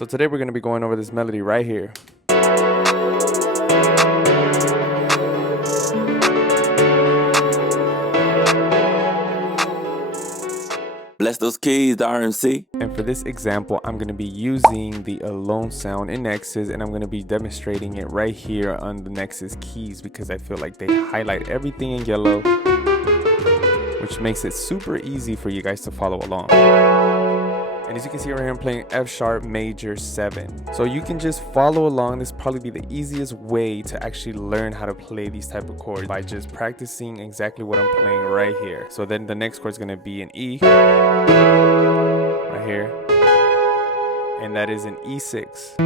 So today we're going to be going over this melody right here. Bless those keys, the RMC. And for this example, I'm going to be using the alone sound in Nexus, and I'm going to be demonstrating it right here on the Nexus keys because I feel like they highlight everything in yellow, which makes it super easy for you guys to follow along. And as you can see right here, I'm playing F# major 7. So you can just follow along. This probably be the easiest way to actually learn how to play these type of chords by just practicing exactly what I'm playing right here. So then the next chord is going to be an E right here, and that is an E6.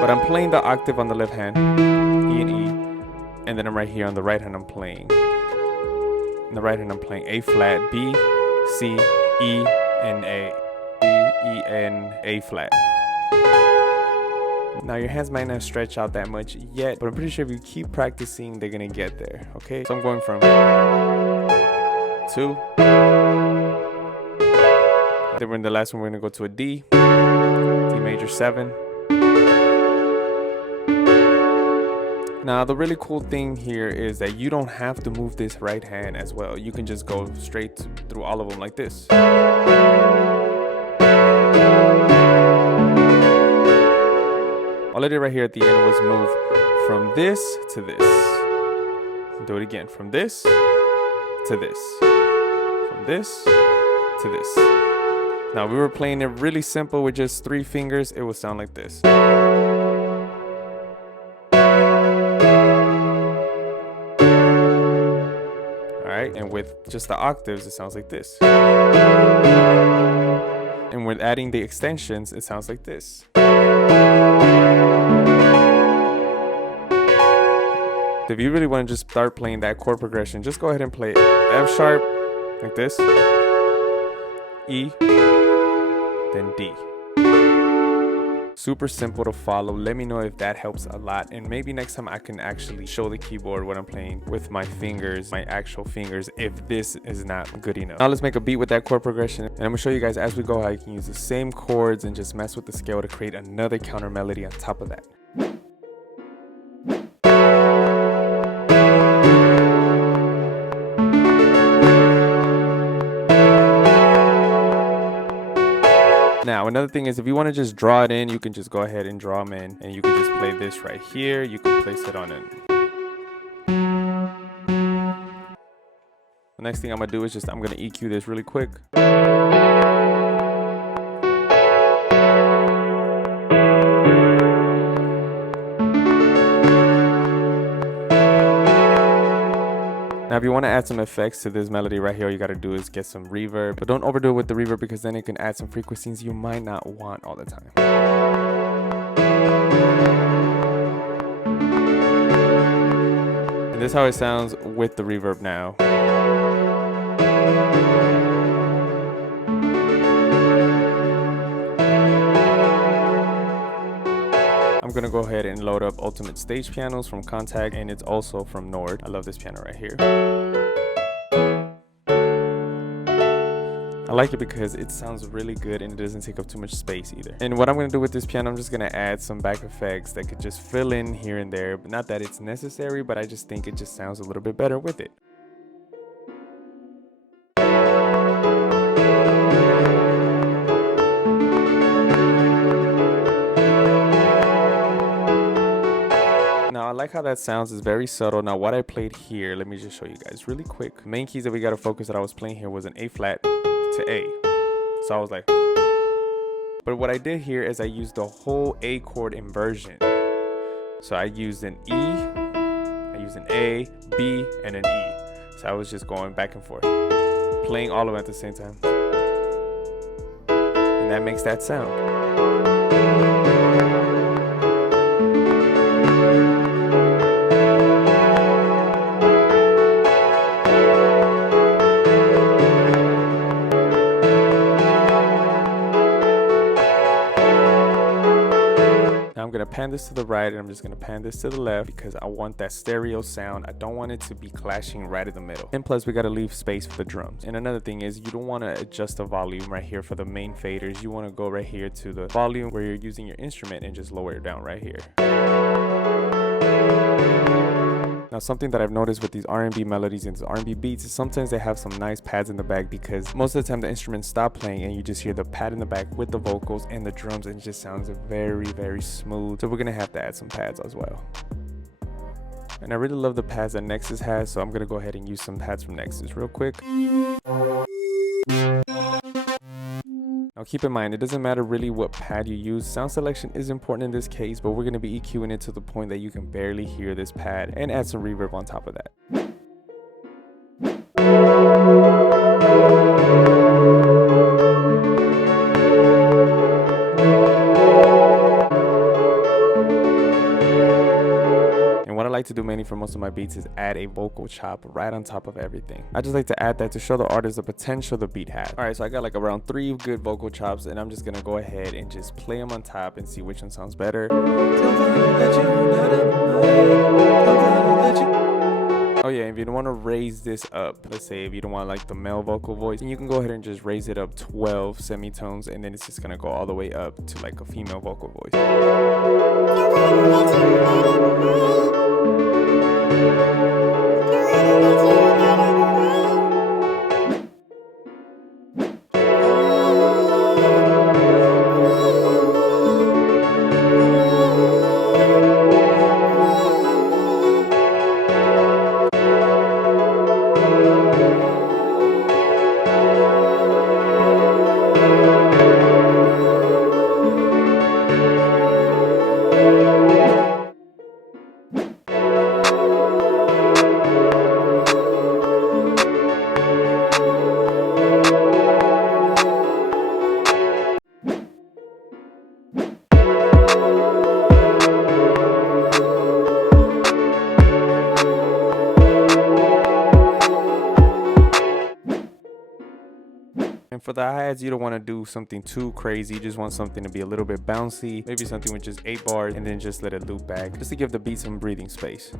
But I'm playing the octave on the left hand, E and E, and then I'm right here on the right hand. I'm playing A flat, B, C, E, and A. E and A flat. Now your hands might not stretch out that much yet, but I'm pretty sure if you keep practicing, they're gonna get there. Okay, so I'm going from 2. Then we're in the last one. We're gonna go to a D, D major 7. Now the really cool thing here is that you don't have to move this right hand as well. You can just go straight through all of them like this. All I did right here at the end was move from this to this. Do it again. From this to this. From this to this. Now we were playing it really simple with just 3 fingers. It would sound like this. Alright, and with just the octaves, it sounds like this. And with adding the extensions, it sounds like this. If you really want to just start playing that chord progression, just go ahead and play F# like this, E, then D. Super simple to follow. Let me know if that helps a lot, and maybe next time I can actually show the keyboard what I'm playing with my fingers, my actual fingers, if this is not good enough. Now let's make a beat with that chord progression, and I'm gonna show you guys as we go how you can use the same chords and just mess with the scale to create another counter melody on top of that. Now, another thing is if you want to just draw it in, you can just go ahead and draw them in, and you can just play this right here. You can place it on it. The next thing I'm going to do is I'm going to EQ this really quick. Now, if you want to add some effects to this melody right here, all you got to do is get some reverb. But don't overdo it with the reverb because then it can add some frequencies you might not want all the time. And this is how it sounds with the reverb now. I'm gonna go ahead and load up Ultimate Stage Pianos from Contact, and it's also from Nord. I love this piano right here. I like it because it sounds really good and it doesn't take up too much space either. And what I'm gonna do with this piano, I'm just gonna add some back effects that could just fill in here and there, but not that it's necessary, but I just think it just sounds a little bit better with it. I like how that sounds. Is very subtle. Now what I played here, let me just show you guys really quick. Main keys that we got to focus that I was playing here was an A flat to A. So I was like, but what I did here is I used the whole A chord inversion. So I used an E, I used an A, B, and an E. So I was just going back and forth, playing all of them at the same time. And that makes that sound. I'm gonna pan this to the right and I'm just gonna pan this to the left because I want that stereo sound. I don't want it to be clashing right in the middle. And plus we gotta leave space for the drums. And another thing is you don't want to adjust the volume right here for the main faders. You want to go right here to the volume where you're using your instrument and just lower it down right here. Now something that I've noticed with these R&B melodies and these R&B beats is sometimes they have some nice pads in the back, because most of the time the instruments stop playing and you just hear the pad in the back with the vocals and the drums, and it just sounds very smooth. So we're gonna have to add some pads as well. And I really love the pads that Nexus has, so I'm gonna go ahead and use some pads from Nexus real quick. Now keep in mind, it doesn't matter really what pad you use. Sound selection is important in this case, but we're going to be EQing it to the point that you can barely hear this pad and add some reverb on top of that. What I like to do mainly for most of my beats is add a vocal chop right on top of everything. I just like to add that to show the artist the potential the beat has. Alright, so I got like around 3 good vocal chops, and I'm just gonna go ahead and just play them on top and see which one sounds better. Oh yeah, if you don't want to raise this up, let's say if you don't want like the male vocal voice, then you can go ahead and just raise it up 12 semitones, and then it's just gonna go all the way up to like a female vocal voice. And for the hi-hats, you don't want to do something too crazy. You just want something to be a little bit bouncy, maybe something with just 8 bars, and then just let it loop back, just to give the beat some breathing space.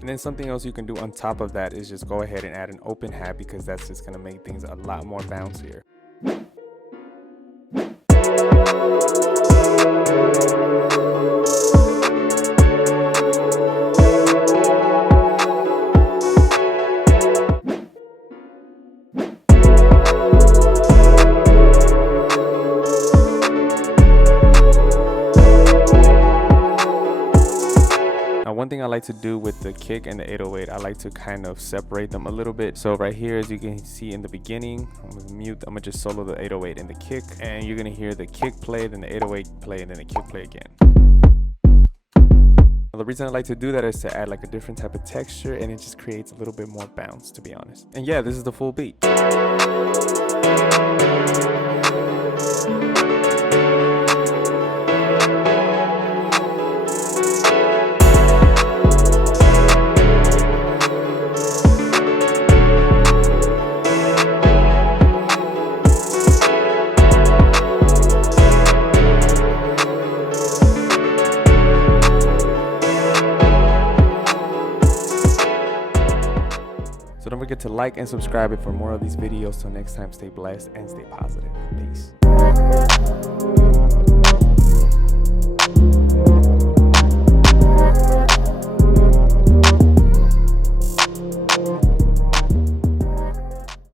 And then something else you can do on top of that is just go ahead and add an open hat, because that's just going to make things a lot more bouncier. One thing I like to do with the kick and the 808, I like to kind of separate them a little bit. So right here, as you can see in the beginning, I'm gonna just solo the 808 and the kick, and you're gonna hear the kick play, then the 808 play, and then the kick play again. Now, the reason I like to do that is to add like a different type of texture, and it just creates a little bit more bounce, to be honest. And yeah, this is the full beat. So don't forget to like and subscribe for more of these videos. Till next time, stay blessed and stay positive. Peace.